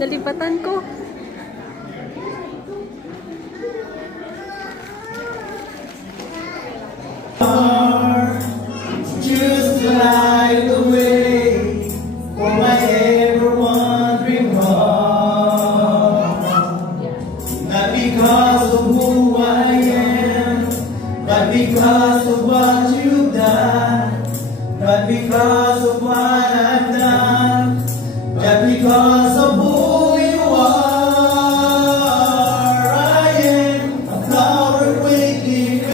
Nalipatan ko. Just light the way for my ever-wandering heart. Not because of who I am, but because of what you've done. Not because of what I've done, but because of who you are. I am a flower waiting.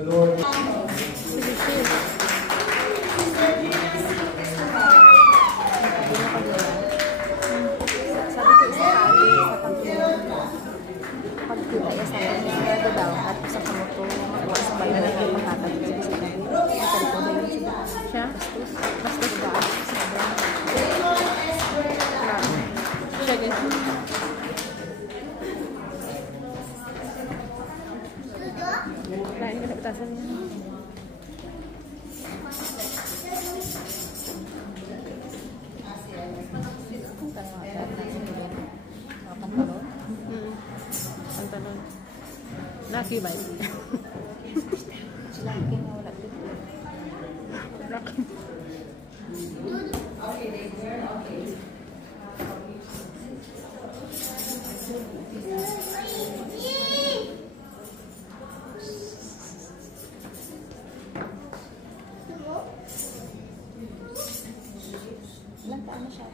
The Lord. pantalon. Lucky ba? Lucky na wala dito. Lucky. Okay, there. Okay. Ilang taon na siya?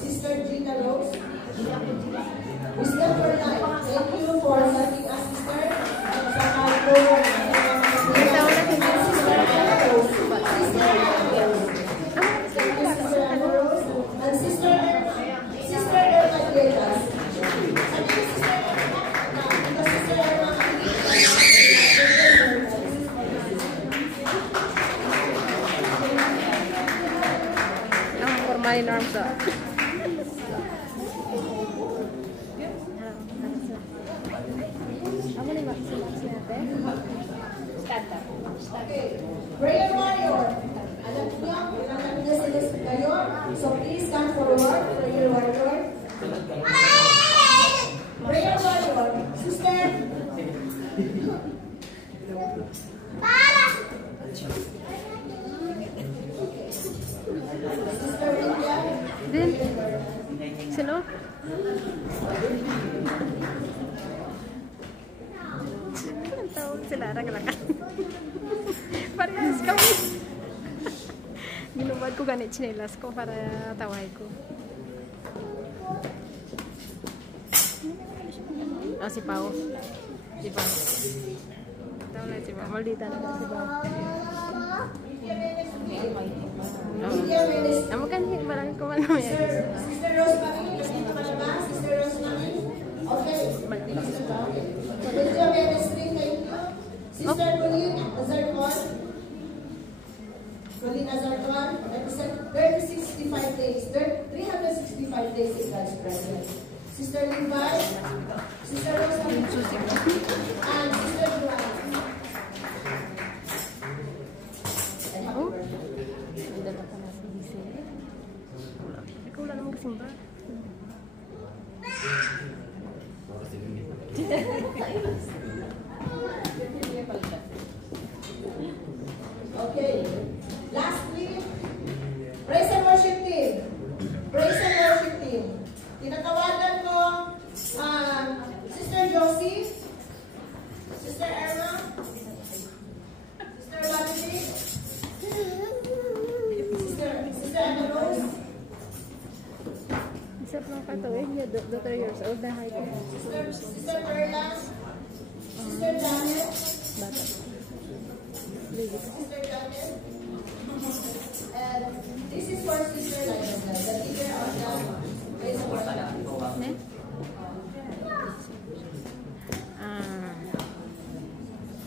Sister Gina Rose, wisdom for life. Thank you for helping us, sister. And sister my arms up. Okay, prayer warrior. Alam niyo, alam niyo sila kayo. So please come forward, prayer warrior. Prayer warrior, sister. Sister Lydia. Din. Sino? Ang tawag sila, ragalaka. Parehas kami. Ginubad ko ganit chinelas ko para tawag ko. Ah, si Pao. Si Pao. Tahu na si Pao. Maldita na si Pao. Amo kan barang ko man ya. Sister Rosemary, dito ka na ba? Sister Rosemary? Okay. Maldita si Pao. Lydia Ministry, thank you. Sister Colleen Azarcon. Colleen Azarcon, represent 365 days. 365 days in God's presence. Sister Levi, Sister Rosemary, and Sister Joanna. Ikaw wala naman kasing ba? Okay. Lastly, praise and worship team. Praise and worship team. Tinatawagan ko Sister Josie, Sister Irma, Sister Valerie, Sister Anna Rose, Isap lang ka to eh. 2 years old na high ko. Sister Perla, Sister Janet, Bata. Sister Janet, and this is for Sister Liza, the leader of the praise and worship. Ne? Ah.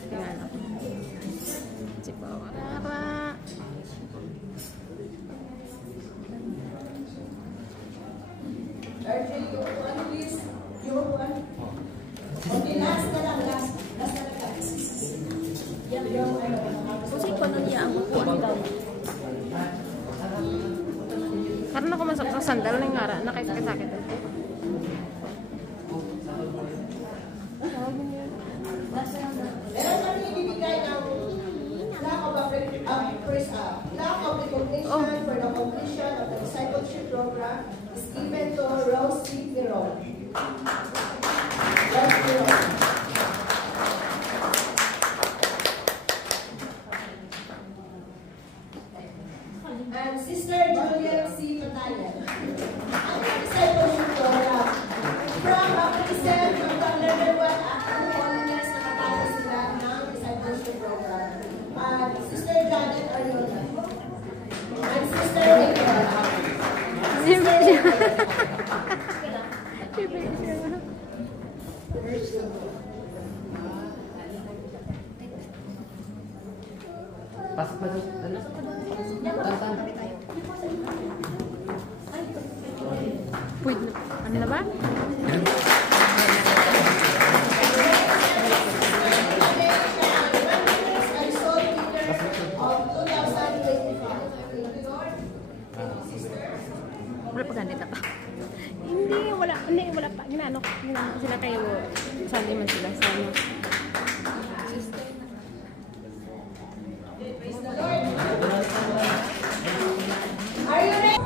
Tingnan ako. Si Pawara. RJ, you want please? You want? Okay, last na lang, last na lang. Kasi ko na niya ang kuwan daw. Karena ako masok sa sandal ng ngara, nakikisakit ako. Meron kami ibibigay ng lack of recognition for the completion of the discipleship program is given to Rose C. Piron. Rose Piron. Sister Janet Ariola. And Sister Rachel. Sister Pasok pa doon. Tantan. Pwede. Ano na ba? Wala pa ganito pa. Hindi, wala pa. Ginano sila kayo. Sali man sila sa ano. Are you ready?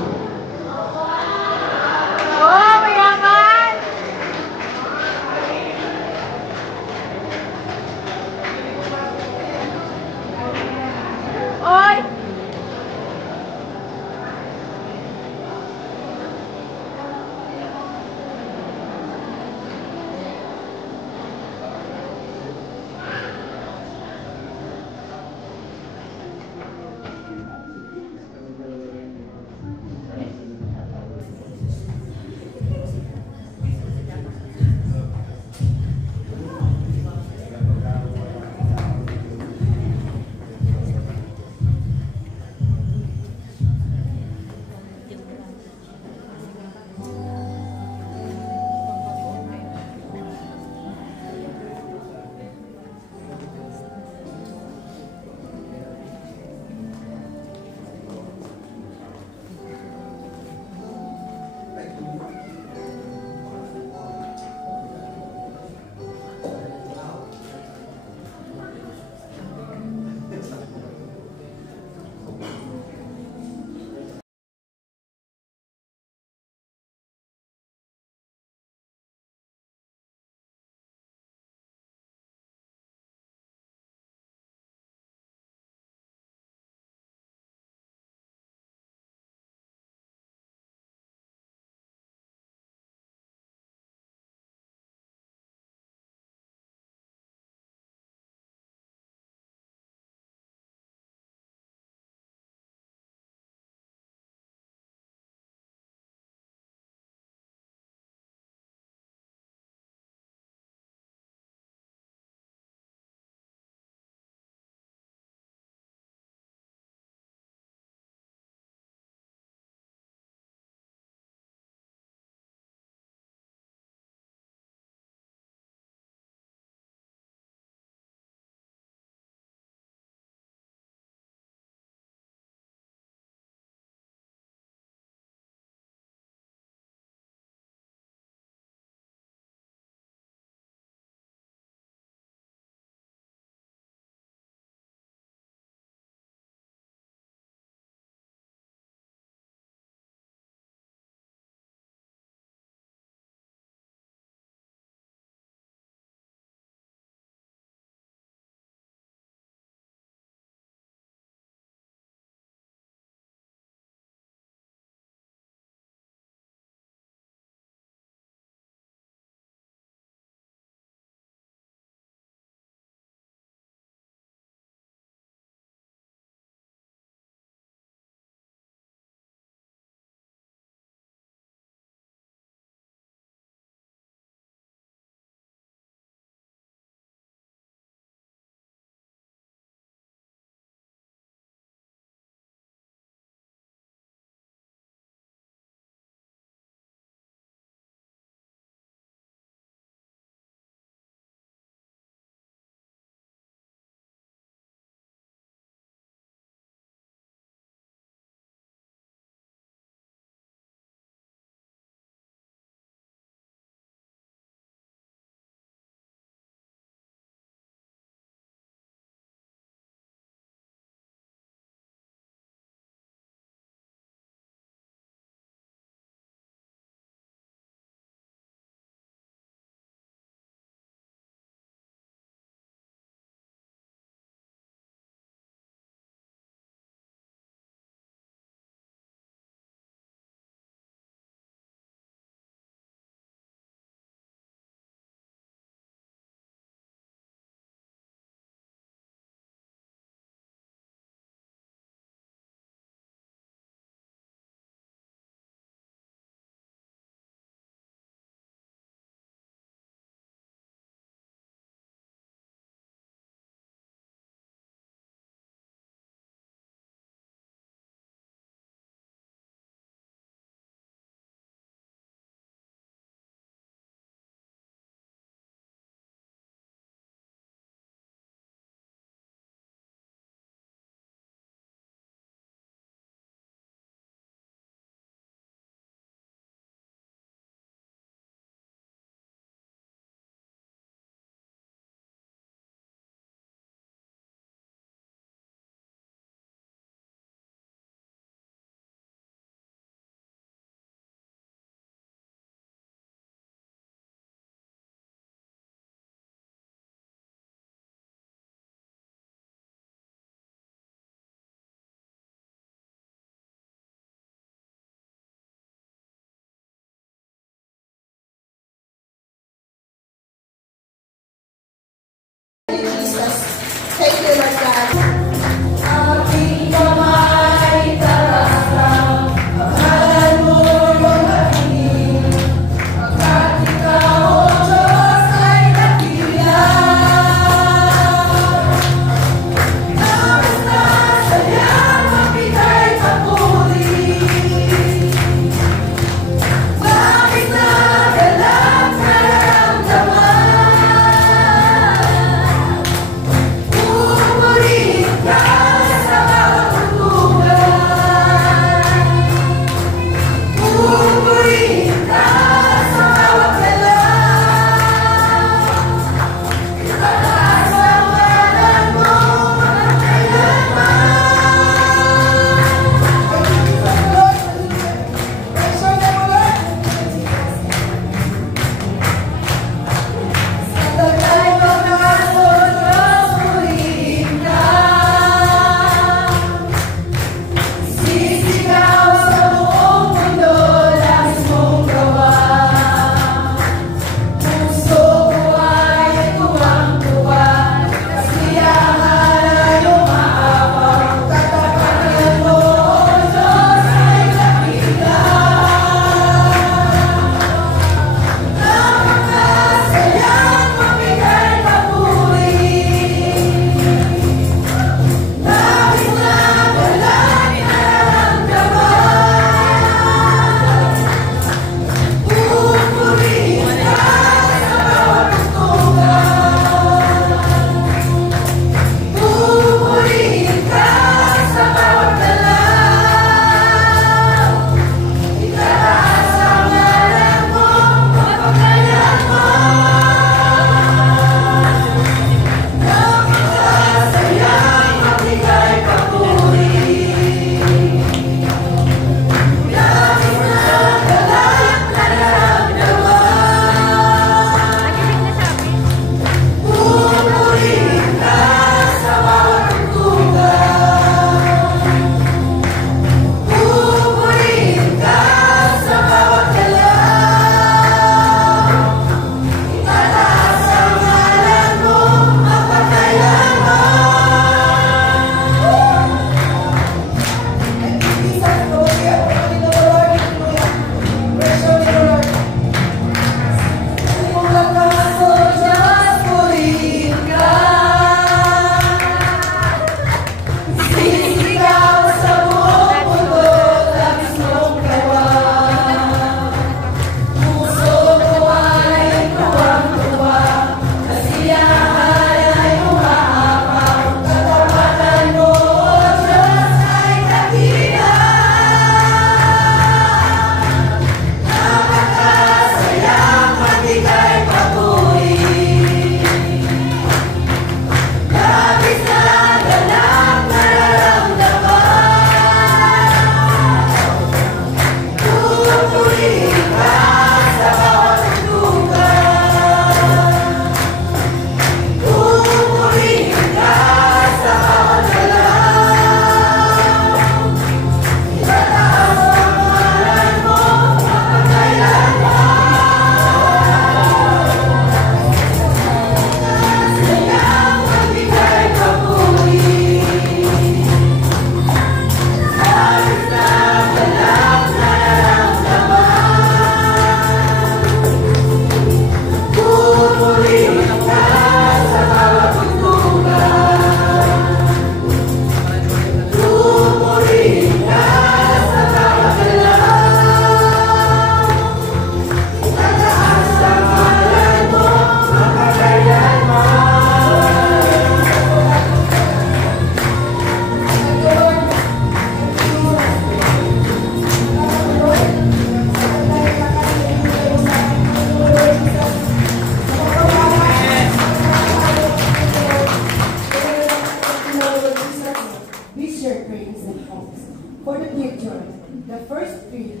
picture, the first tree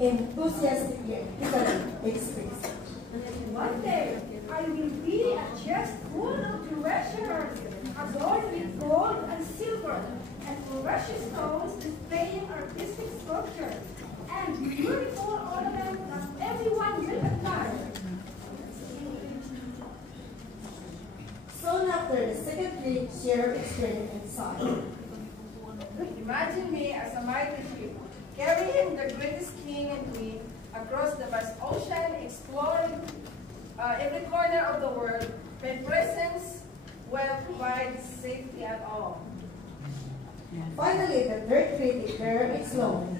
enthusiastically takes place. One day, I will be a chest full of treasures, adorned with gold and silver, and precious stones displaying artistic sculptures, and beautiful ornaments that everyone will admire. Soon after, the second tree shared its strength and sigh. Imagine me as a mighty ship, carrying the greatest king and queen across the vast ocean, exploring every corner of the world. My presence will provide safety at all. Finally, the third tree declared its loan.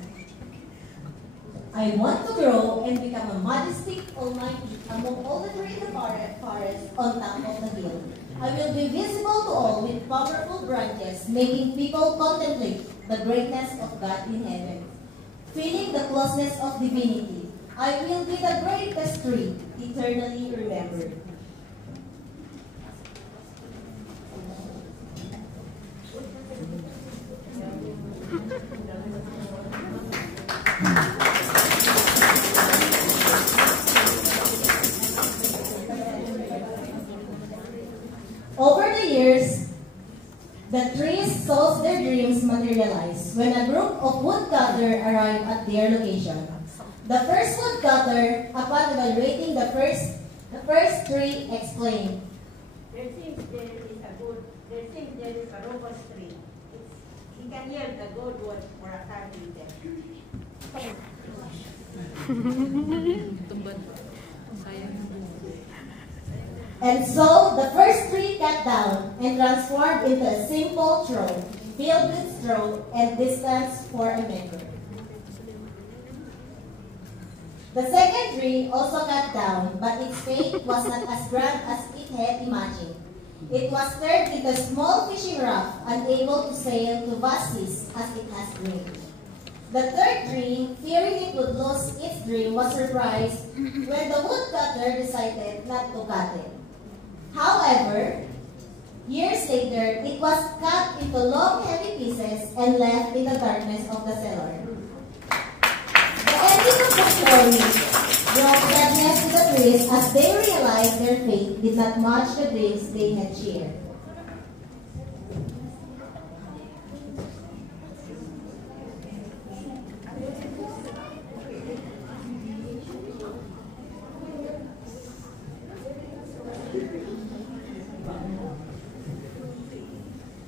I want to grow and become a majestic almighty among all the trees in the forest on top of the hill. I will be visible to all with powerful branches, making people contemplate the greatness of God in heaven. Feeling the closeness of divinity, I will be the greatest tree, eternally remembered. Over the years, the trees saw their dreams materialize when a group of woodcutters arrived at their location. The first woodcutter, upon evaluating the first tree, explained, There seems there is a robust tree. He can yield the good wood for a carpenter. Tumban. Sayang. and so the first tree cut down and transformed into a simple throne, filled with straw and distance for a member. The second tree also cut down, but its fate was not as grand as it had imagined. It was turned into a small fishing raft, unable to sail to vast seas as it has dreamed. The third tree, fearing it would lose its dream, was surprised when the woodcutter decided not to cut it. However, years later, it was cut into long, heavy pieces and left in the darkness of the cellar. The ending of the story brought sadness to the trees as they realized their fate did not match the dreams they had shared.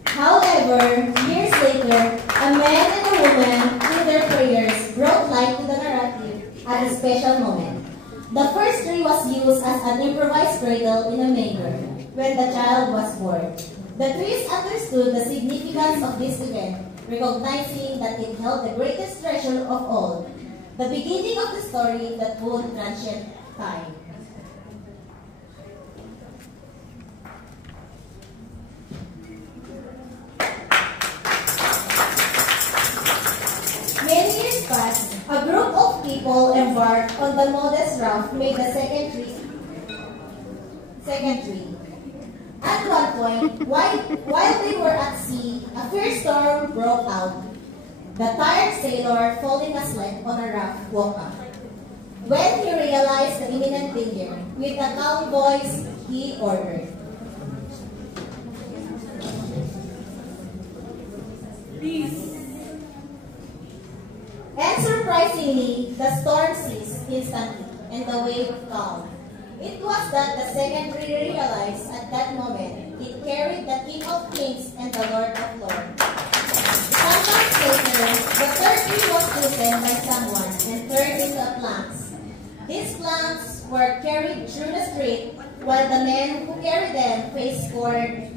However, years later, a man and a woman, through their prayers, brought light to the narrative at a special moment. The first tree was used as an improvised cradle in a manger when the child was born. The trees understood the significance of this event, recognizing that it held the greatest treasure of all, the beginning of the story that would transcend time. Many years passed, a group of people embarked on the modest raft made the second tree. At one point, while they were at sea, a fierce storm broke out. The tired sailor, falling asleep on a raft, woke up. When he realized the imminent danger, with a calm voice, he ordered, Peace. And surprisingly, the storm ceased instantly, and the wave calmed. It was that the second tree realized at that moment it carried the King of Kings and the Lord of Lords. Sometimes later, the third tree was chosen by someone and turned into planks. These planks were carried through the street, while the men who carried them faced forward.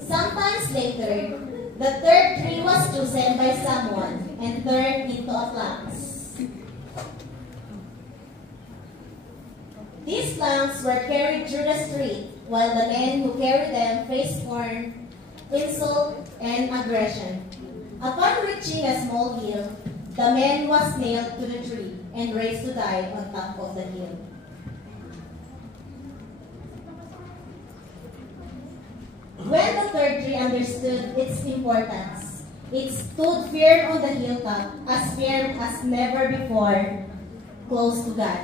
Sometimes later, the third tree was chosen by someone and turned into a planks. These planks were carried through the street, while the men who carried them faced forward insult, and aggression. Upon reaching a small hill, the man was nailed to the tree and raised to die on top of the hill. When the third tree understood its importance, it stood firm on the hilltop, as firm as never before, close to God.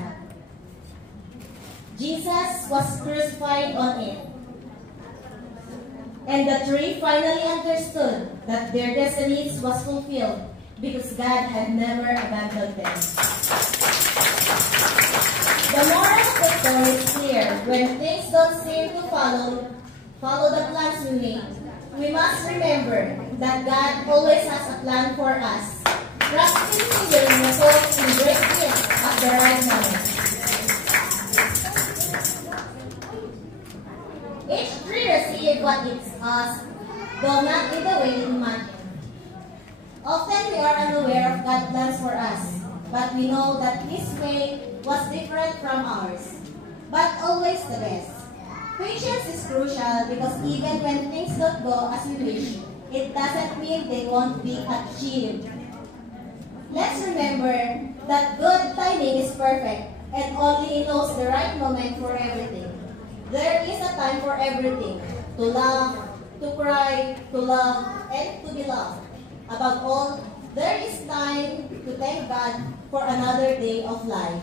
Jesus was crucified on it. And the tree finally understood that their destinies was fulfilled because God had never abandoned them. The moral of the story is clear. When things don't seem to follow the plans we make, we must remember that God always has a plan for us. Practicing will result in great gifts at the right moment. Each tree receives what it's asked, though not in the way we imagine. Often we are unaware of God's plans for us, but we know that His way was different from ours, but always the best. Patience is crucial because even when things don't go as we wish, it doesn't mean they won't be achieved. Let's remember that good timing is perfect and only He knows the right moment for everything. There is a time for everything, to laugh, to cry, to love, and to be loved. Above all, there is time to thank God for another day of life.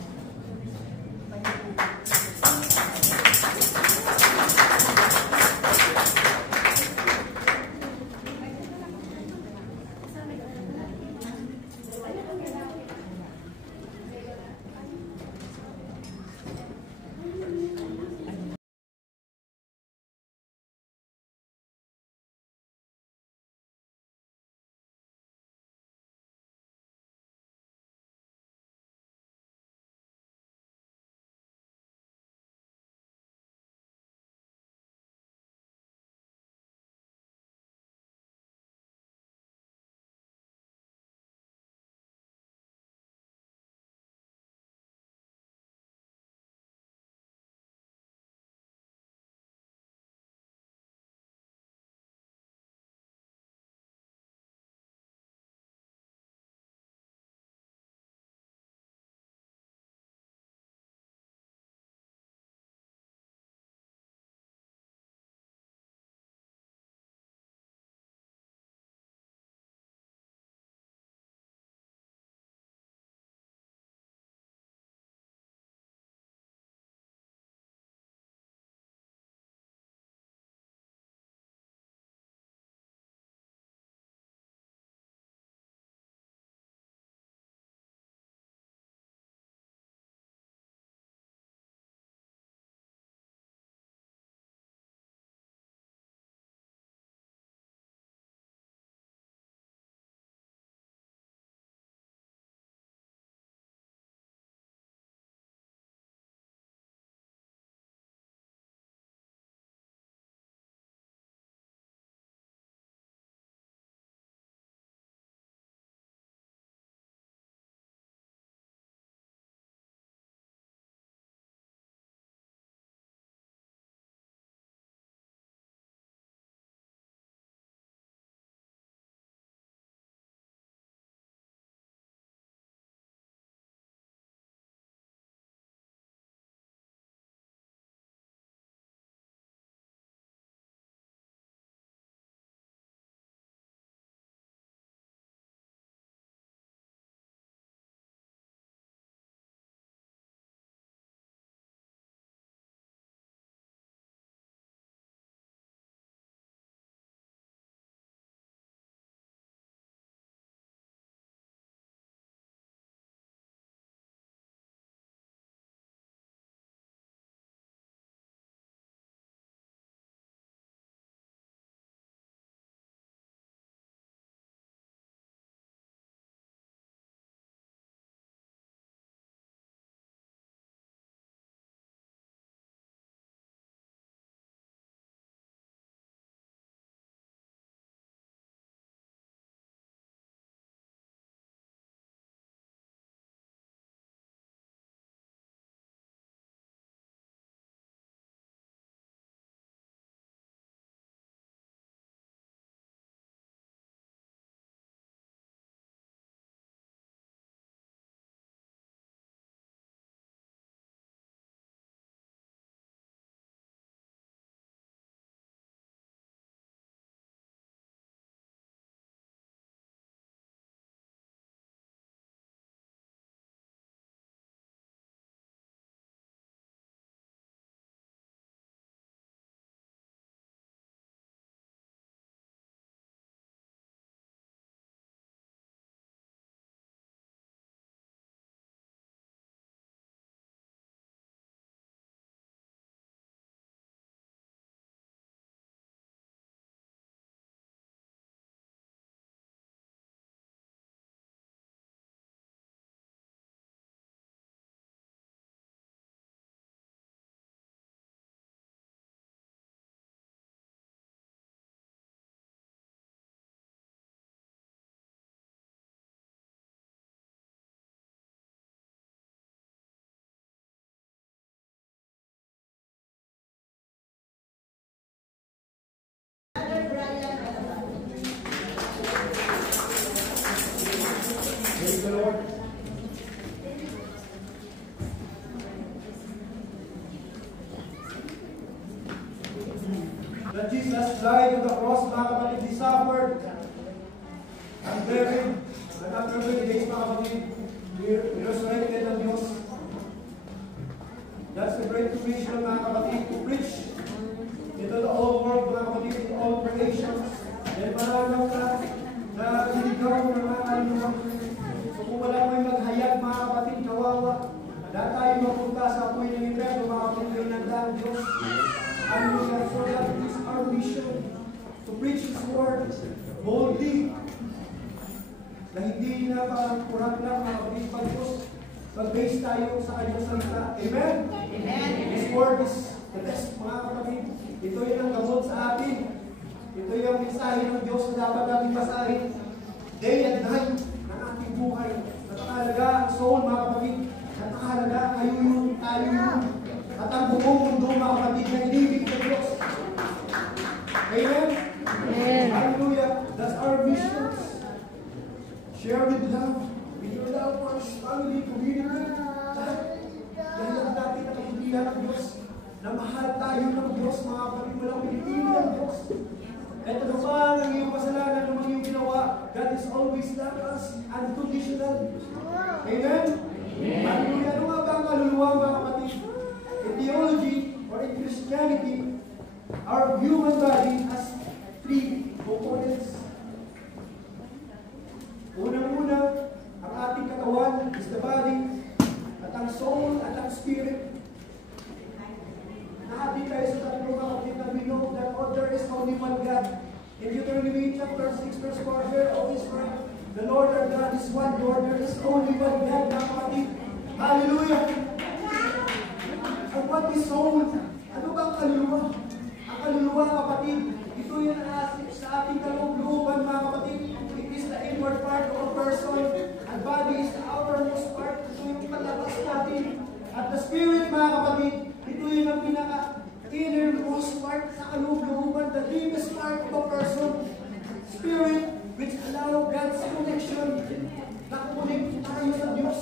Praise the Lord. That Jesus died on the cross, mga kapatid, He suffered and buried, and after 3 days, mga kapatid, He resurrected ang Diyos. That's the great commission, mga kapatid, to preach into the whole world, mga kapatid, in all creations. Dahil maraming na niligaw ng mga kaluluwang. So kung wala may maghayag, mga kapatid, kawawa, dahil tayo mapunta sa apoy ng impyerno, mga kapatid, yung nandang Diyos. Hallelujah. So that is our mission, to preach His word boldly, na hindi na parang kurang lang, mga kapatid, pag-base tayo sa kanyang salita. Amen? Amen. His word is the best, mga kapatid. Ito yung ang gamot sa atin. Ito yung mensahe ng Diyos na dapat natin basahin day and night ng ating buhay. Napakahalaga ang soul, mga kapatid. Napakahalaga kayo yung tayo yung at ang buong mundo, mga kapatid, na inibig ng Diyos. Amen? Amen. Hallelujah. That's our mission. Share with love. With your loved ones, family, community. Dahil ang dati na kaintindihan ng Diyos, na mahal tayo ng Diyos, mga kapatid, walang pinipili ng Diyos. At ano pa ang iyong kasalanan ng mga iyong ginawa, God is always love us unconditional. Amen? Hallelujah. Ano nga ba ang kaluluwa, mga kapatid? In theology or in Christianity, our human body has 3 components. Unang-una, ang ating katawan is the body, at ang soul, at ang spirit. Nahati tayo sa tatlong kapatid na we know that there is only one God. In Deuteronomy chapter 6 verse 4, hear, O Israel, the Lord our God is one Lord, there is only one God, mga kapatid. Hallelujah! And what is soul? Ano ba ang kaluluwa? Ang kaluluwa, kapatid, ito yung naasip sa ating kaloob-looban, mga kapatid. It is the inward part of a person, and body is the outermost part. Ito yung palabas natin. At the spirit, mga kapatid, ito yung ang pinaka-innermost part sa kaloob-looban, the deepest part of a person. Spirit, which allow God's connection. Nakukunik tayo sa Diyos.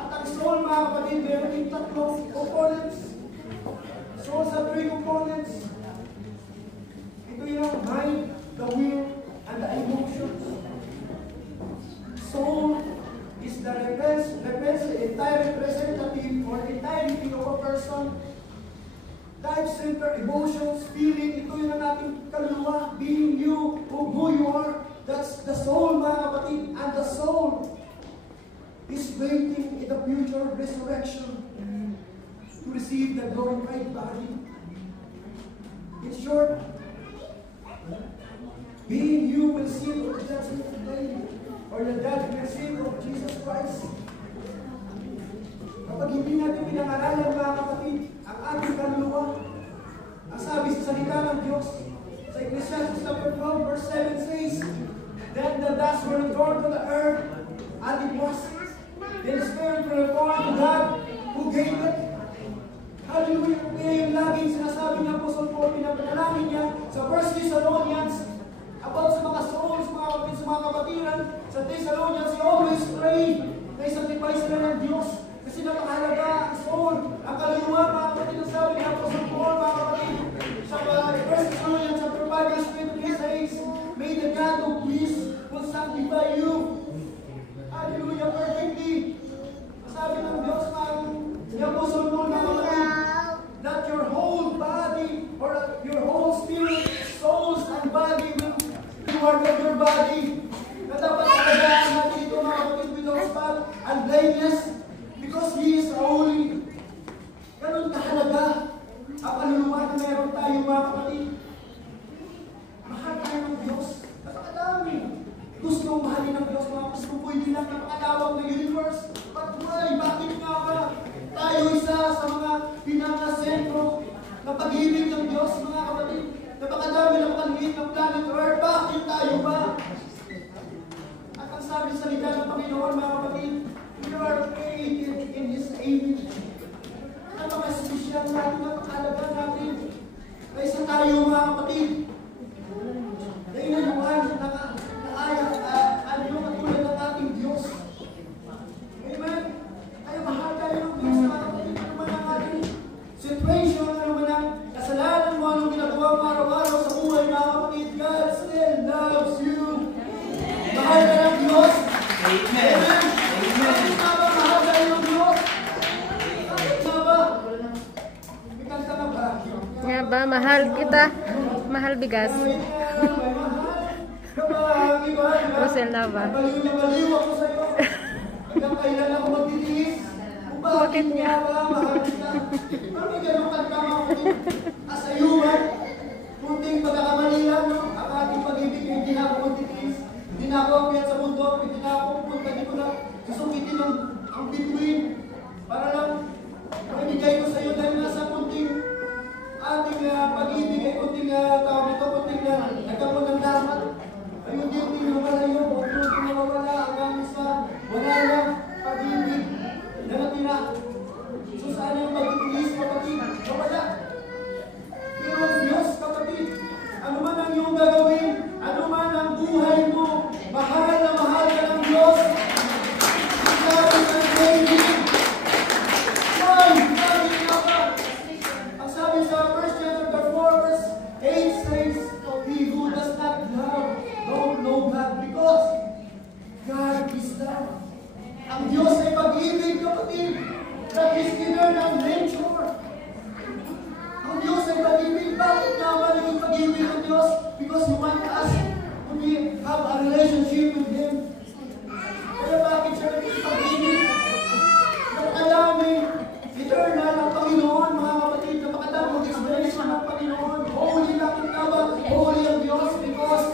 At ang soul, mga kapatid, meron yung 3 components. Soul has 3 components. Ito yung mind, the will, and the emotions. Soul is the entire representative or entirety of a person. Life center, emotions, feeling, ito yung ang ating kaluluwa, being you, who you are. That's the soul, mga kapatid. And the soul is waiting in the future resurrection to receive the glorified body. In short, being you will see the judgment day, or the judgment seat of Jesus Christ. Kapag hindi natin pinangaralan, mga kapatid, ang ating kaluluwa, ang sabi sa salita ng Diyos, sa Ecclesiastes chapter 12 verse 7 says, then the dust will return to the earth, and it was. Then the Spirit will return to God who gave it. Hallelujah. Kaya yung laging sinasabi ng Apostle Paul, pinapanalangin niya sa 1 Thessalonians about sa mga souls, sa mga kapatiran. Sa Thessalonians, he always pray na isanctify sila ng Diyos. Kasi napakahalaga ang soul, ang kaluluwa, mga kapatid, ang sabi ni Apostle Paul, mga kapatid. Sa 1 Thessalonians chapter 5 verse 23 says, may the God of peace will sanctify you. Hallelujah, perfectly. Sabi ng Diyos, ni Apostle Paul, mga kapatid, that your whole body, or your whole spirit, souls, and body will be part of your body. Na dapat alagaan natin ito, mga kapatid, without spot and blameless, because He is holy. Ganun kahalaga ang kaluluwa na meron tayo, mga kapatid. Mahal tayo ng Diyos. Napakadami. Gusto mong mahalin ng Diyos, mga gusto mo hindi lang napakalawang na universe. But why? Bakit nga ba tayo isa sa mga pinaka-sentro na pag-ibig ng Diyos, mga kapatid? Napakadami na makaliit ng planet Earth. Bakit tayo ba? At ang sabi sa salita ng Panginoon, mga kapatid, we are created in His image. Napaka-special natin, napakahalaga natin. Kaysa tayo, mga kapatid, na inayuhan, ano katulad ng ating Diyos. Amen. Bakit nga ba mahal tayo ng Diyos? Bakit nga ba? May kanta na ba? Nga ba, mahal kita. Mahal bigas. Rosel na ba? Baliw na baliw ako sa'yo. Hanggang kailan ako magtitiis? Kung bakit nga ba mahal kita? Pero may ganun kanta mga kapatid. Asayuan. Kunting pagkakamali lang, no? Ang ating pag-ibig, hindi na ako magtitiis. Hindi na ako akyat sa mundo. Hindi na ako pupunta. Hindi ko na susukitin ang bituin. Para lang, maibigay ko sa'yo dahil nasa kunting ating pag-ibig ay kunting tawag nito, kunting nagkaroon ng dapat. Ay hindi mawala yun, o hindi mawala hanggang sa wala na pag-ibig na natira. So saan yung pag-ibig, kapatid? Mawala. Pero ang Diyos, kapatid, ano man ang iyong gagawin, ano man ang buhay mo, mahal na mahal ka ng Diyos. Sabi ng David, why? Bakit nga ba? Ang sabi sa 1 chapter 4 verse 8 says, he who does not love don't know God because God is love. Ang Diyos ay pag-ibig, kapatid. That is eternal nature. Ang Diyos ay pag-ibig. Bakit nga ba naging pag-ibig ng Diyos? Because He wants us to have a relationship with Him. Kaya bakit siya naging pag-ibig? Napakadami. Eternal ang Panginoon, mga kapatid. Napakadami expression ng Panginoon. Holy, bakit nga ba? Holy ang Diyos because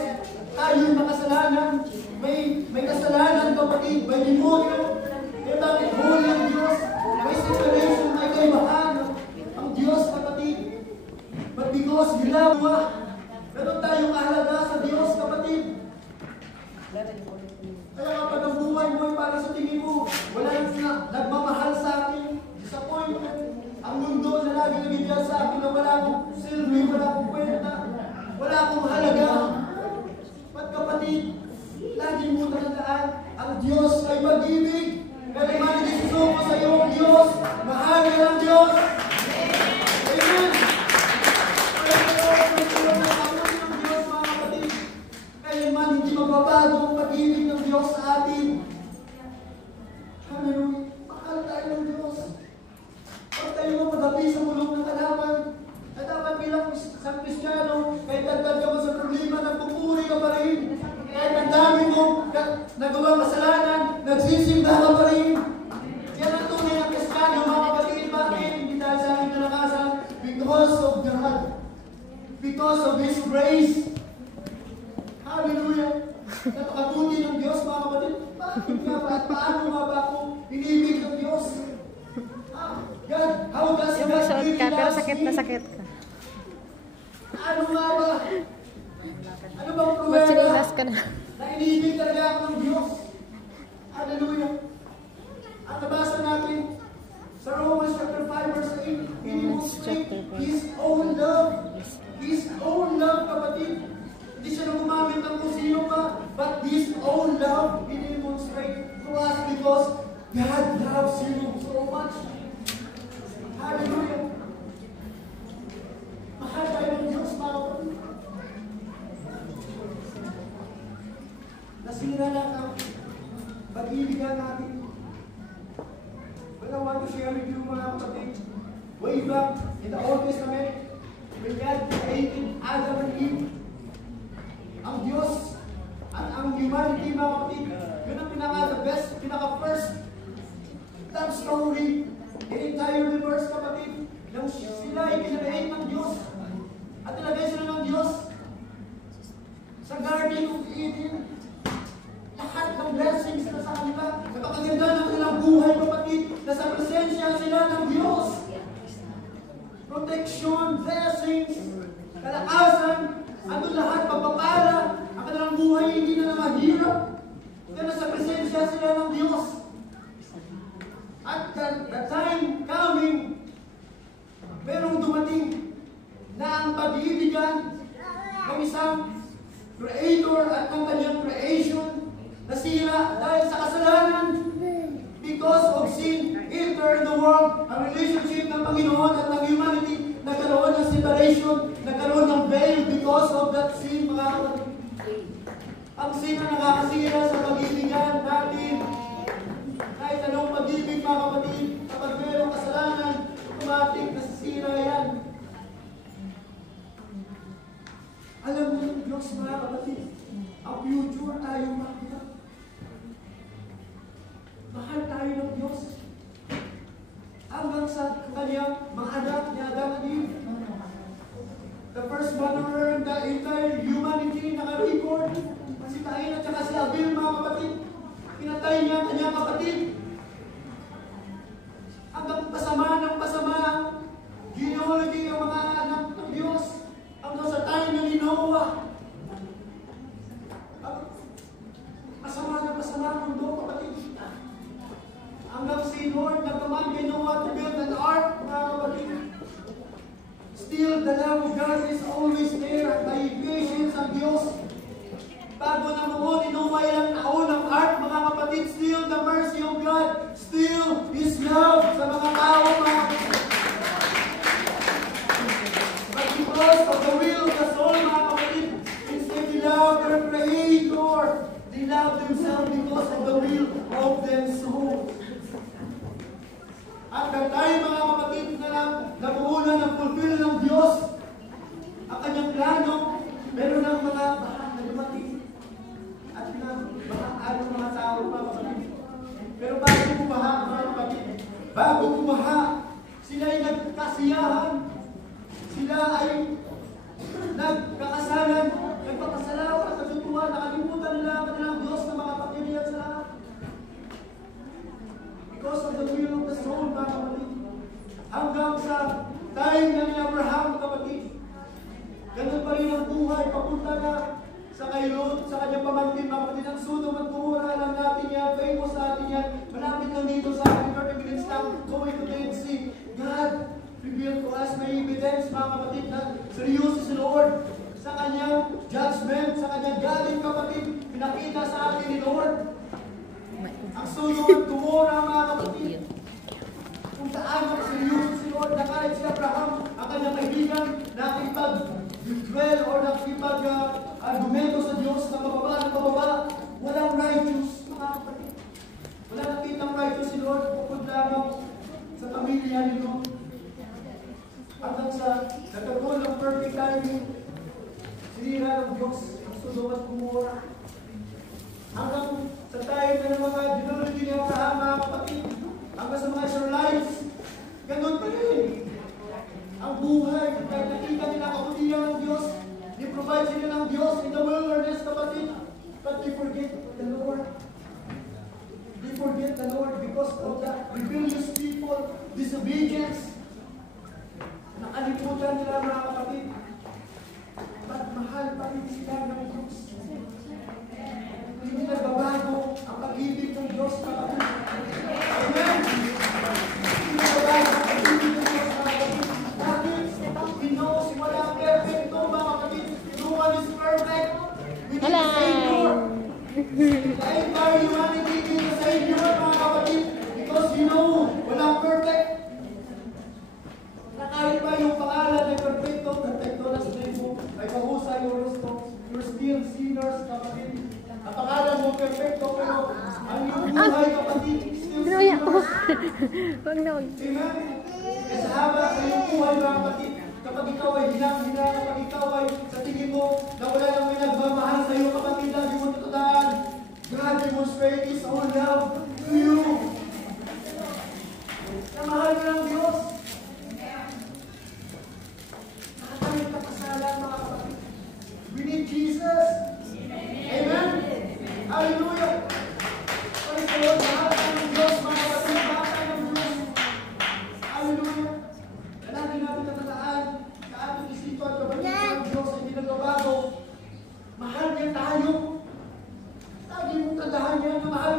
tayo'y makasalanan. May kasalanan, kapatid. May demonyo. Kaya bakit holy ang Diyos? May separation, may kaibahan. Ang Diyos, kapatid. But because we love God, ganun tayo kahalaga sa Diyos, kapatid. Kaya kapag ang buhay mo ay para sa tingin mo, wala nang nagmamahal sa akin. Disappointment. Ang mundo na lagi nagigyan sa akin na wala akong silbi, wala akong kwenta, wala akong halaga. Ba't kapatid, lagi mo tandaan, ang Diyos ay pag-ibig. Kaya naman isusuko sa iyo ang Diyos. Mahal ka ng Diyos. Amen. Kailanman hindi magbabago ang pag-ibig ng Diyos sa atin. Hallelujah. Mahal tayo ng Diyos. Huwag tayo magpagabi sa mulong ng kalaman. At dapat bilang isang Kristiyano, kahit dagdag ka sa problema, nagpupuri ka pa rin. Kahit ang dami mo nagawang kasalanan, nagsisimba ka pa rin. Yan ang tunay ng Kristiyano, mga kapatid. Bakit? Hindi dahil sa aking kalakasan. Because of God. Because of His grace. Hallelujah! Napakabuti ng Diyos, mga kapatid. Bakit nga ba? At paano nga ba ako inibig ng Diyos? God, how does Yung God magsuot really ka, pero loves sakit me? na sakit ka. Ano nga ba? Ano bang Magsinilas ka na. na inibig talaga ako ng Diyos? Hallelujah! At nabasa natin sa Romans chapter 5 verse 8, He demonstrates His own love. His own love, kapatid. Hindi siya na gumamit ng kung sino pa, but His own love, He demonstrates to us because God loves you so much. Hallelujah! Mahal tayo ng Diyos, mga kapatid. Nasira lang ang pag-ibigan natin. But I want to share with you, mga kapatid, way back in the Old Testament, when God created Adam and Eve, ang Diyos at ang humanity, mga kapatid, yun ang pinaka-the best, pinaka-first love story in entire universe, kapatid. Nang sila ay kinalain ng Diyos at nilagay sila ng Diyos sa Garden of Eden. Lahat ng blessings na sa kanila, napakaganda ng kanilang buhay, kapatid, nasa presensya sila ng Diyos. Protection, blessings, kalakasan, andun lahat, pagpapala, ang kanilang buhay hindi na mahirap. Kaya nasa presensya sila ng Diyos. At the time coming, merong dumating na ang pag-ibigan ng isang creator at ng kanyang creation nasira dahil sa kasalanan. Because of sin, entered the world, ang relationship ng Panginoon at ng humanity, nagkaroon ng separation, nagkaroon ng veil because of that sin, mga kapatid. Ang sin na nakakasira sa pag-ibigan natin automatic nasisira yan. Alam mo yung Diyos, mga kapatid, ang future tayo makita. Mahal tayo ng Diyos. Hanggang sa kanyang mga anak ni Adam and Eve. The first murderer in the entire humanity naka-record. Si Cain at saka si Abel, mga kapatid. Pinatay niya ang kanyang kapatid. Hanggang pasama ng pasama ang genealogy ng mga anak ng Diyos. Hanggang sa time na ni Noah. Pasama ng pasama ang mundo, kapatid. Hanggang si Lord nagkaman kay Noah to build an ark, mga kapatid. Still, the love of God is always there at may patience ang Diyos. Bago na mo ni Noah ilang taon ang ark, mga kapatid, still the mercy of God, still His love sa mga tao, mga kapatid. But because of the will of the soul, mga kapatid, instead they love their Creator, they love themselves because of the will of their soul. At tayo, mga kapatid, na nabuuna ng fulfill ng Diyos ang kanyang plano, meron ng mga baha na dumating at pinag-bahaan ng mga tao, mga kapatid. Pero bago bumaha, mga kapatid, bago bumaha, sila ay nagkasiyahan, sila ay nagkakasalan, nagpapasalamat, nagtutuwa, nakalimutan nila ang kanilang Diyos na mga kapatid sa lahat. Because of the will of the soul, mga kapatid. Hanggang sa time na ni Abraham, kapatid. Ganun pa rin ang buhay, papunta na sa kay Lot, sa kanyang pamangkin, mga kapatid. Ang Sodom at Gomorrah, alam natin yan, famous natin yan. Malapit lang dito sa ating 30 minutes lang, going to Dead Sea. God revealed to us, may evidence, mga kapatid, na seryoso si Lord sa kanyang judgment, sa kanyang galing, kapatid. Pinakita sa atin ni Lord. Ang Sodom at Gomorrah, mga kapatid, kung saan ang seryoso si Lord, na kahit si Abraham, ang kanyang kaibigan, nakipag-dwell or nakipag-argumento sa Diyos na mababa, walang righteous, mga kapatid. Wala nakitang righteous si Lord, bukod lamang sa pamilya ni Lord. Hanggang sa nagkaroon ng perfect timing, sinira ng Diyos ang Sodom at Gomorrah. Hanggang sa tayo na ng mga genealogy ni Abraham, mga kapatid, hanggang sa mga Israelites, ganun pa rin. Ang buhay, kahit nakita nila kabutihan ng Diyos, i-provide sila ng Diyos in the wilderness, kapatid, but they forget the Lord. They forget the Lord because of the rebellious people, disobedience. Nakalimutan nila, mga kapatid. But mahal pa rin sila ng Diyos. Hindi nagbabago ang pag-ibig ng Diyos, kapatid. Amen? Hindi nagbabago ang pag-ibig ng Diyos, kapatid. Bakit? He knows walang perfecto, mga kapatid. No one is perfect. We need the Savior. The entire humanity needs the Savior, mga kapatid. Because you know, walang perfect. Na kahit pa yung pangalan ay perfecto na sa mo, ay kahusay o gusto, you're still sinners, kapatid. Ang pangalan mo perfecto, pero ang iyong buhay, kapatid, still sinners. Amen? Kasi haba sa iyong buhay, mga kapatid, kapag ikaw ay hinang-hinang, kapag ikaw ay sa tingin mo na wala nang may nagmamahal sa iyo, kapatid, lagi mo tatandaan, God demonstrate His own love to you. Na mahal ka ng Diyos. Nakatalit ka pasalan, mga kapatid. We need Jesus. Amen? Hallelujah! Praise the Lord. Mahal ka ng Diyos, mga kapatid. Mahal ka ng Diyos. Hallelujah! Lagi natin tatandaan sa ating isipan, kapatid ng Diyos, hindi nagbabago. Mahal niya tayo. Lagi mong tandaan yan na mahal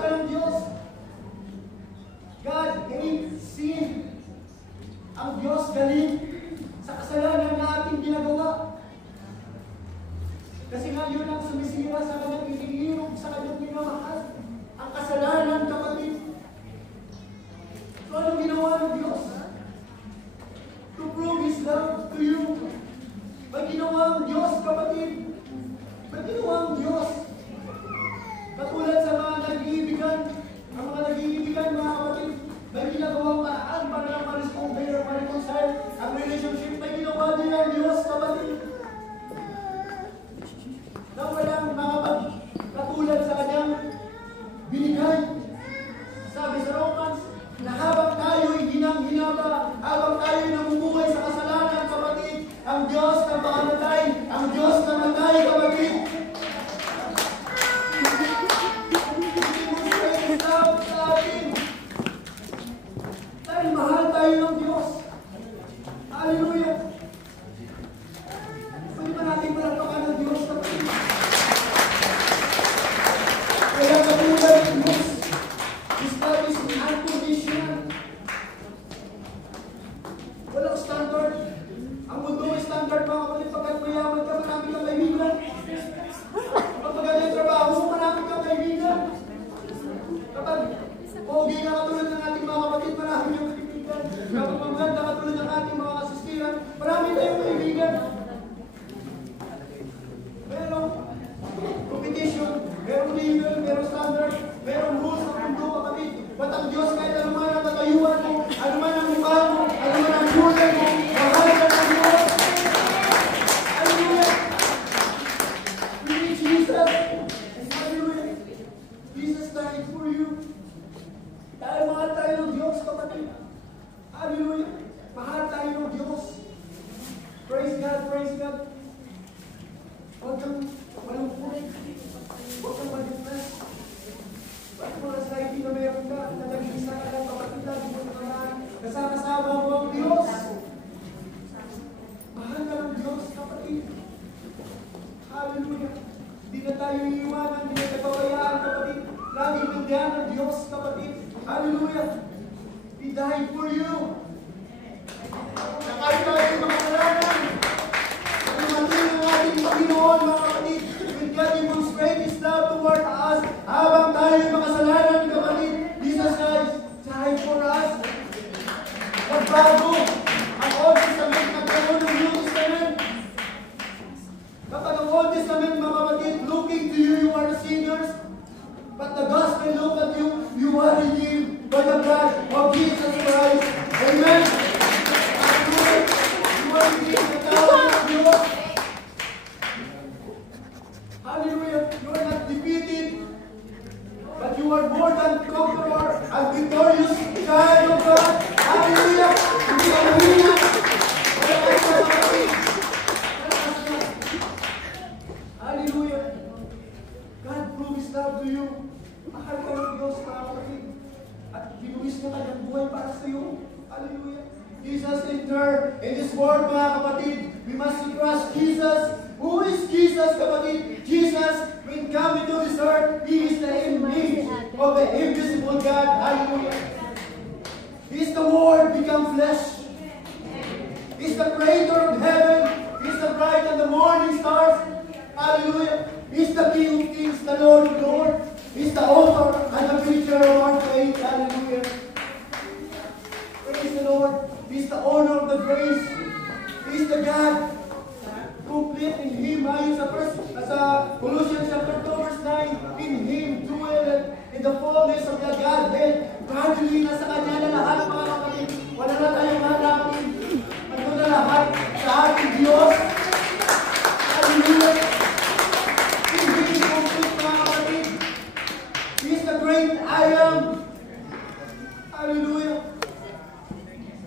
merong standard, merong rules sa mundo, kapatid. But ang Diyos, kahit ano man ang katayuan mo, ano man ang mukha mo, ano man ang kulay mo, mahal ka ng Diyos. Hallelujah! We need Jesus. Hallelujah! Jesus died for you. Dahil mahal tayo ng Diyos, kapatid. Hallelujah! Mahal tayo ng Diyos. Praise God, praise God. Huwag kang malungkot. Huwag kang ma-depress. Huwag kang anxiety na meron ka. Na nag-iisa ka lang, kapatid lang, hindi mo naman. Kasama-sama mo ang Diyos. Mahal ka ng Diyos, kapatid. Hallelujah. Hindi na tayo iiwanan, hindi na kapawayaan, kapatid. Laging nandiyan ang Diyos, kapatid. Hallelujah. He died for you. Nakaya tayo yung mga kasalanan. Dumating ang ating Panginoon, mga kapatid. When God demonstrate His love toward us, habang tayo yung makasalanan, kapatid, Jesus Christ died for us. Nagbago ang Old Testament, nagkaroon ng New Testament. Kapag ang Old Testament, mga kapatid, looking to you, you are sinners. But the gospel look at you, you are redeemed by the blood of Jesus Christ. Amen. You are redeemed by the blood of God. Hallelujah. You are not defeated, but you are more than conqueror and victorious child of God. Hallelujah. Hindi ka mahina. Hallelujah. God proved His love to you. Mahal ka ng Diyos, mga kapatid. At binuwis na kanyang buhay para sa iyo. Hallelujah. Jesus entered in this world, mga kapatid. We must trust Jesus. Who is Jesus, kapatid? Jesus, when come into this earth, He is the image of the invisible God. Hallelujah. He is the Word become flesh. He is the creator of heaven. He is the bright and the morning stars. Hallelujah. He is the King of kings, the Lord of lords. He is the author and the preacher of our faith. Hallelujah. Praise the Lord. He is the owner of the grace. He is the God. Complete in Him. Ayon sa Colossians chapter 2 verse 9, in Him dwelleth in the fullness of the Godhead. Gradually na sa Kanya na lahat, mga kapatid. Wala na tayong hanapin. Ano na lahat sa ating Diyos. Hallelujah. In Him complete, mga kapatid. He is the great I am. Hallelujah.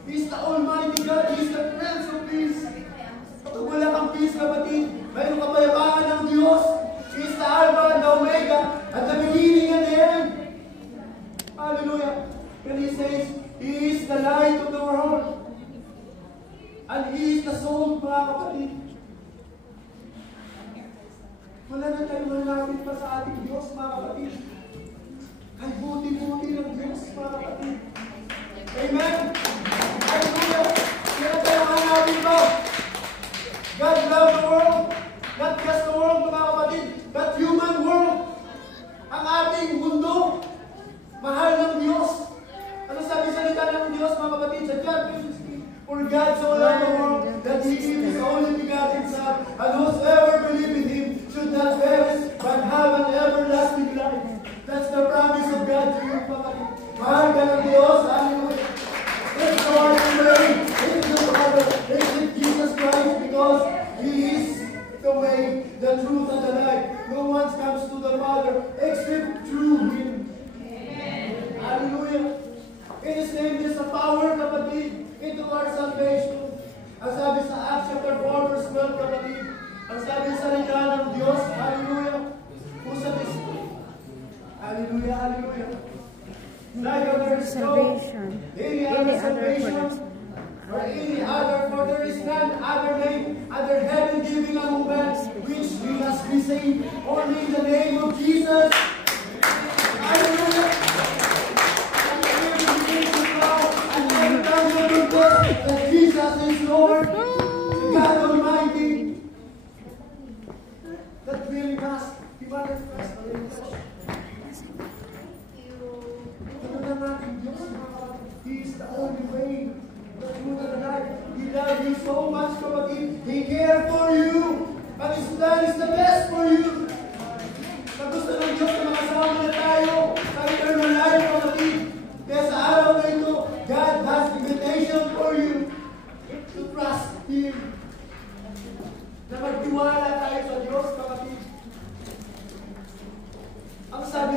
He is the Almighty God. He is the Prince of Peace. Kung wala kang peace, kapatid, mayroong kapayapaan ng Diyos. He is the Alpha and the Omega, at the beginning and the end. Hallelujah. And He says, He is the light of the world. And He is the soul, mga kapatid. Wala na tayong malapit pa sa ating Diyos, mga kapatid. Ay buti-buti ng Diyos, mga kapatid. Amen. Hallelujah. Kaya tayo hanapin pa. God loved the world, not just the world, mga kapatid, but human world. Ang ating mundo, mahal ng Diyos. Ano sabi salita ng Diyos, mga kapatid, sa John 3:16? For God so loved the world that He gave His only begotten Son, and whosoever believes in Him should not perish, but have an everlasting life. That's the promise of God to you, mga kapatid. Mahal ka ng Diyos, hallelujah. Let's go on and pray. It's the Father, it's Jesus Christ, because He is the way, the truth, and the life. No one comes to the Father except through Him. Amen. Hallelujah. In His name, there's a power, kapatid, into our salvation. Ang sabi sa Acts chapter 4, verse 12, kapatid, ang sabi sa salita ng Diyos, hallelujah, who sa this, hallelujah, hallelujah. Like there is no any other salvation, or any other, for there is none other name under heaven given among men which we must be saved, only in the name of Jesus. Hallelujah. And every name will bow, and every tongue will confess that Jesus is Lord, the God Almighty. That really must be manifest in the flesh. He is the only way, the truth, and the life. He loves you so much, kapatid. He cares for you. And His plan is the best for you. Pag gusto ng Diyos na makasama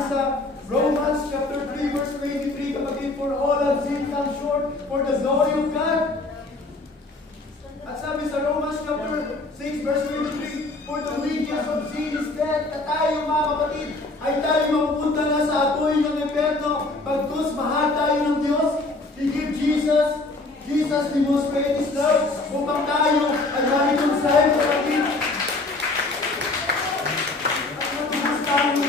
sa Romans chapter 3 verse 23, kapatid, for all have sinned come short for the glory of God. At sabi sa Romans chapter 6 verse 23, for the wages of sin is death. At tayo mga kapatid, ay tayo mapupunta na sa apoy ng impyerno pagkus mahal tayo ng Diyos. He gave Jesus demonstrated His love upang tayo ay ma-reconcile, kapatid. At matubos tayo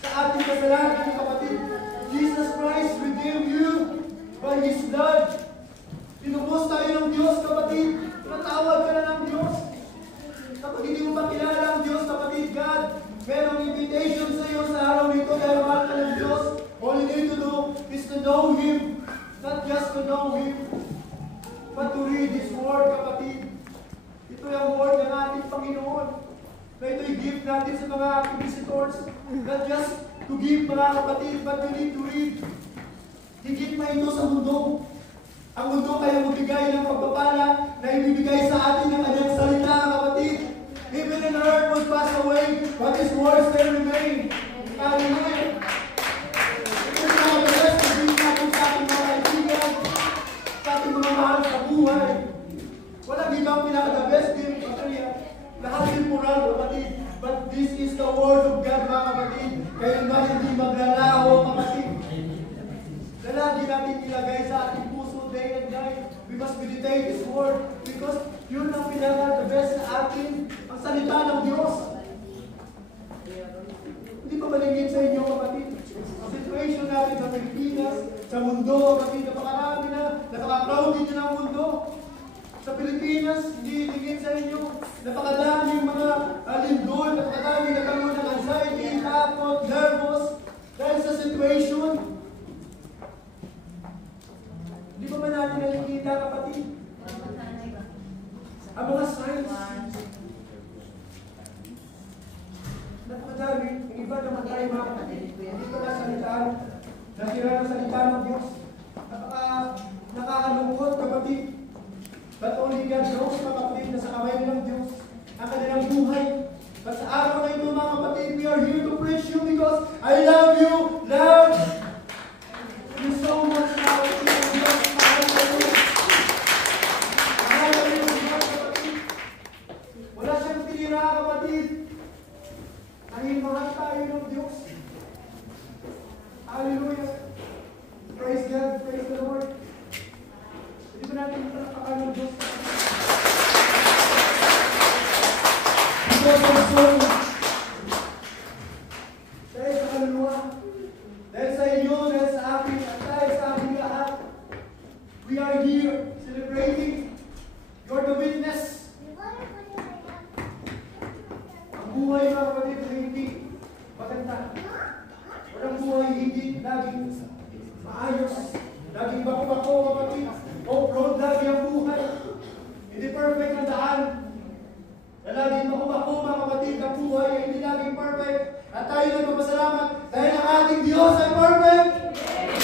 sa ating kasalanan, kapatid. Jesus Christ redeemed you by His blood. Tinubos tayo ng Diyos, kapatid. Natawag ka na ng Diyos. Kapag hindi mo pa kilala ang Diyos, kapatid, God, merong invitation sa iyo sa araw nito dahil mahal ka ng Diyos. All you need to do is to know Him. Not just to know Him, but to read His Word, kapatid. Ito yung Word ng ating Panginoon. Na ito'y gift natin sa mga visitors. Not just to give, mga kapatid, but we need to read. Higit pa ito sa mundo. Ang mundo kaya magbigay ng pagpapala na ibibigay sa atin ng kanyang salita, kapatid. Even in the earth will pass away, but His words will remain. Hallelujah. Ito yung mga beses na hindi natin sa ating mga kaibigan, sa ating mga mahal sa buhay. Walang ibang pinaka-the best gift, kapatid. Lahat temporal, kapatid. But this is the Word of God, mga kapatid. Kaya naman hindi maglalaho, kapatid. Lalagi natin ilagay sa ating puso day and night. We must meditate His Word because yun ang pinaka-the best sa atin, ang salita ng Diyos. Hindi pa malingit sa inyo, kapatid. Ang situation natin sa Pilipinas, sa mundo, kapatid, napakarami na, napaka-crowded na ang mundo. Sa Pilipinas, hindi lingit sa inyo. Napakadaming mga lindol, napakadaming nagkaroon ng anxiety, takot, nervous, dahil sa situation. Hindi pa ba natin nakikita, kapatid? Ang mga signs. Napakadami. Yung iba naman tayo, mga kapatid. Hindi pa nasalitaan. Nasira ng salita ng Diyos. Nakakalungkot, kapatid. But only God knows, mga kapatid, na sa kamay ng Diyos ang kanilang buhay. But sa araw na ito, mga kapatid, we are here to preach you because I love you, love you so much, mga kapatid. Wala siyang tinira, kapatid. Dahil mahal tayo ng Diyos. Hallelujah. Praise God. Praise the Lord. Hindi ba natin palakpakan ng Diyos? Because of soul. Dahil sa kaluluwa. Dahil sa inyo, dahil sa akin, at dahil sa aking lahat. We are here celebrating. You're the witness. Ang buhay, mga kapatid, na hindi maganda. Walang buhay, hindi laging maayos. Laging bako-bako, kapatid. Off-road lagi ang buhay. Hindi perfect ang daan. Na laging bako-bako, mga kapatid, ang buhay ay hindi laging perfect. At tayo nagpapasalamat dahil ang ating Diyos ay perfect.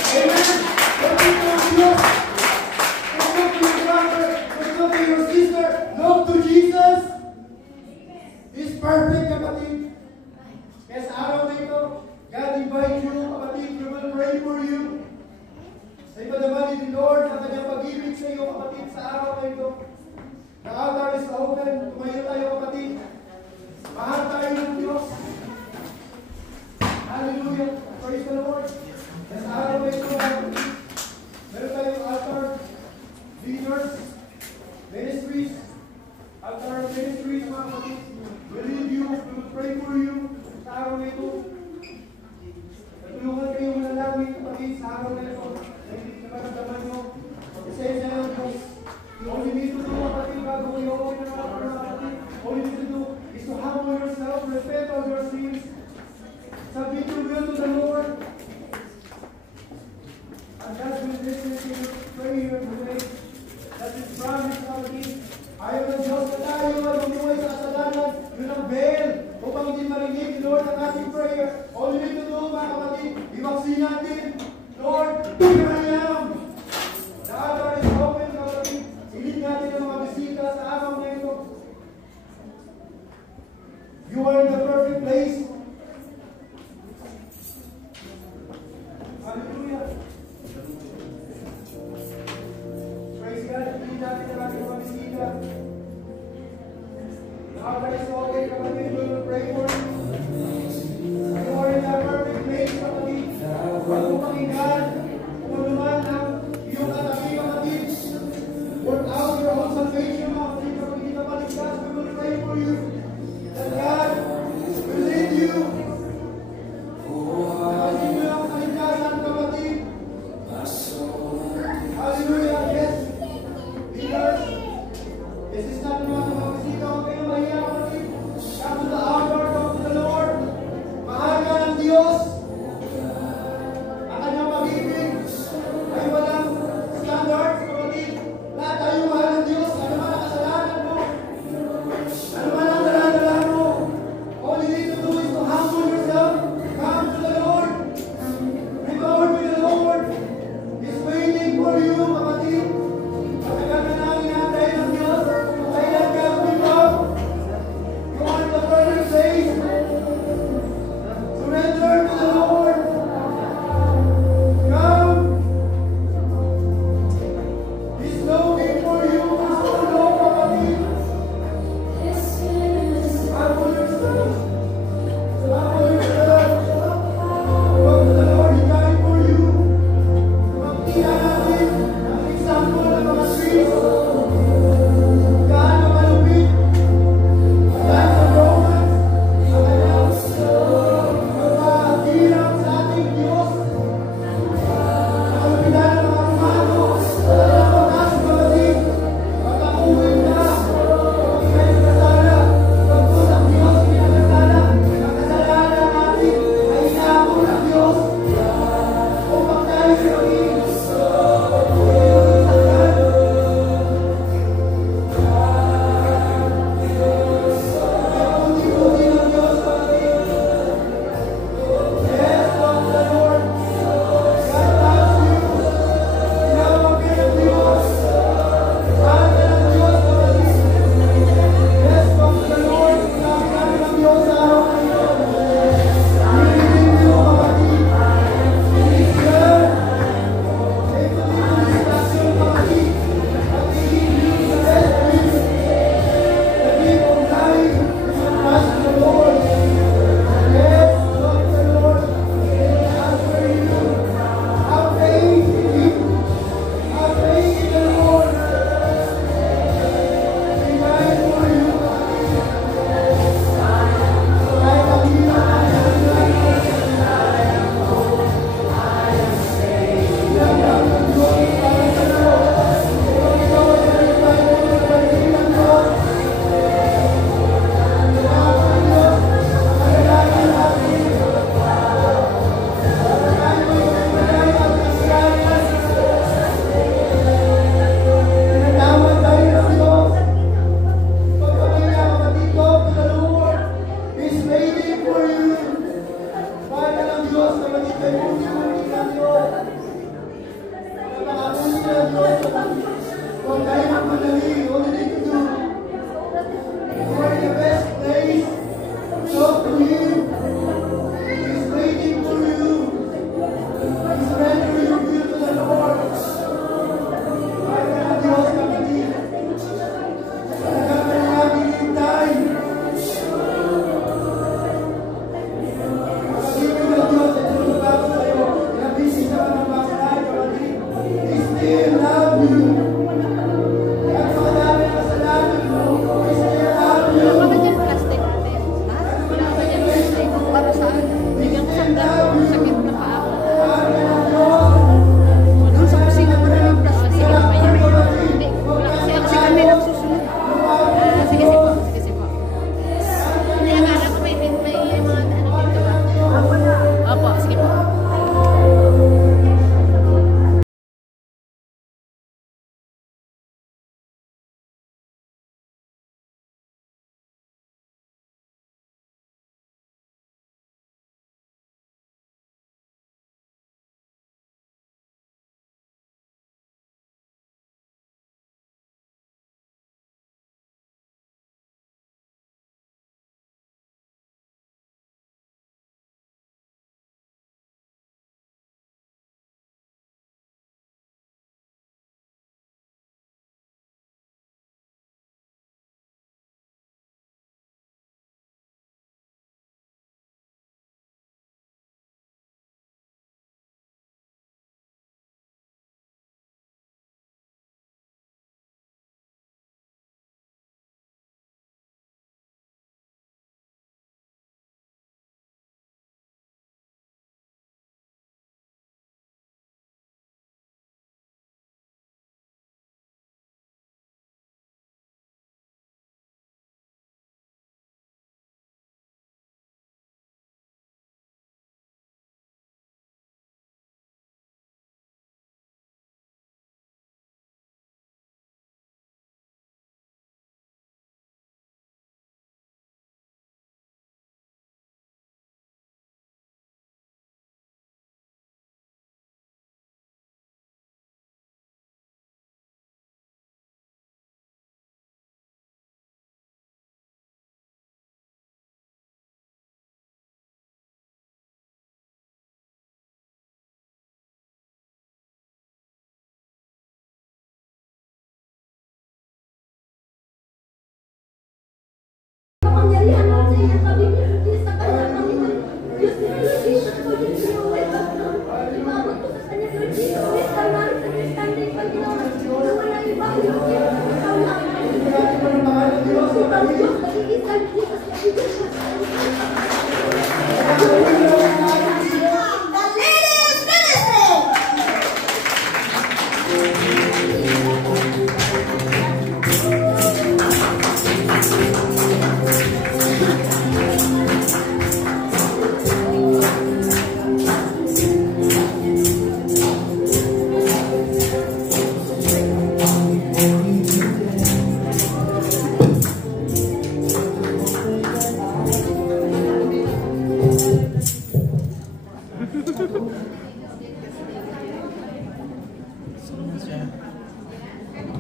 Amen. Perfect ang Diyos. Look to your brother. Look to your sister. Look to Jesus. He's perfect, kapatid. Kaya sa araw na ito, God invite you, kapatid. We will pray for you. Sa iba naman ni Lord, ang kanyang pag-ibig sa iyo, kapatid, sa araw na ito. The altar is open. Tumayo tayo, kapatid. Mahal tayo ng Diyos. Hallelujah. Praise the Lord. Sa araw na ito, kapatid, meron tayong altar, leaders, ministries, altar ministries, mga kapatid. We lead you, we will pray for you sa araw na ito. Natulungan kayo manalangin, kapatid, sa araw na ito. Nakaramdaman nyo, isensya ng Diyos. All you need to do, kapatid, bago kayo open ang altar, kapatid, all you need to do is to humble yourself, repent of your sins, submit your will to the Lord, and God will listen to your prayer today. That is promised, kapatid. Ayaw ng Diyos na tayo ay mamuhay sa kasalanan, yun ang veil, upang hindi marinig, Lord, ang ating prayer. All you need to do, mga kapatid, iwaksin natin, Lord, here I am. The altar is open, kapatid. Silid natin ang mga bisita sa araw na ito. You are in the perfect place.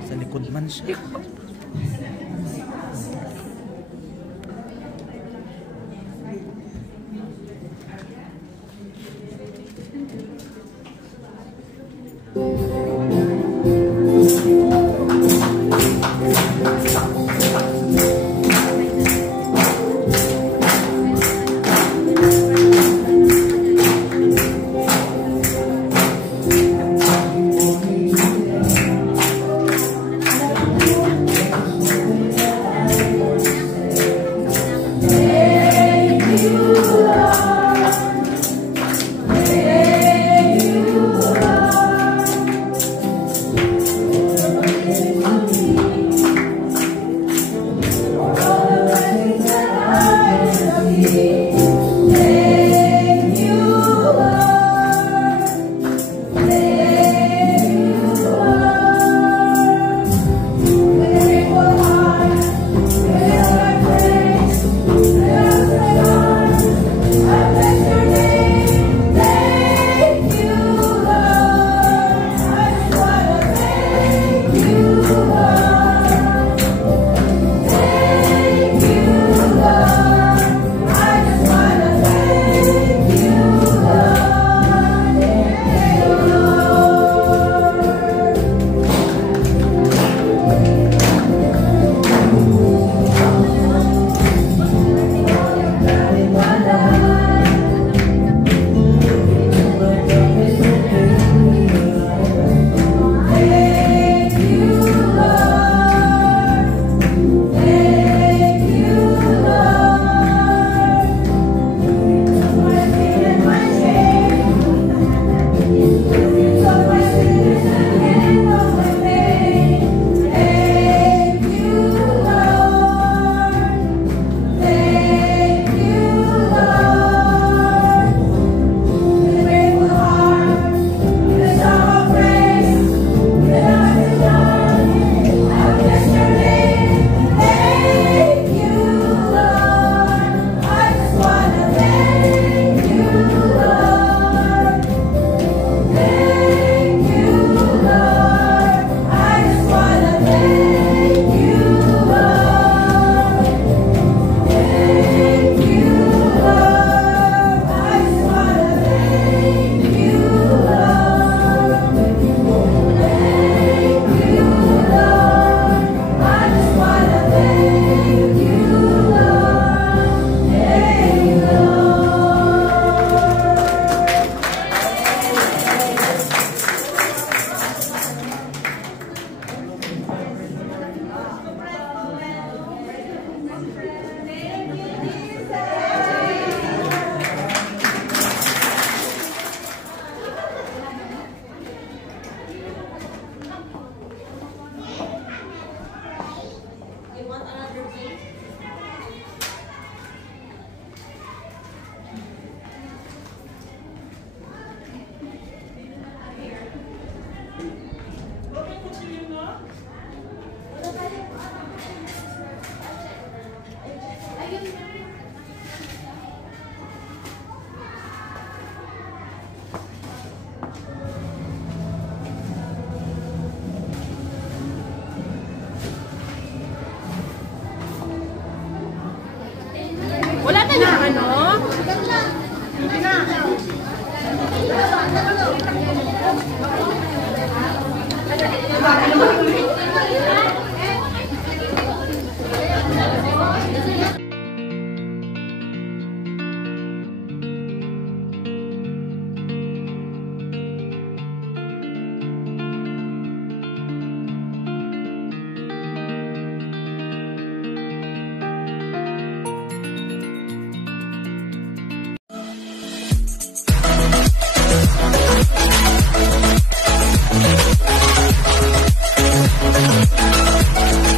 Sa likod man siya. Ano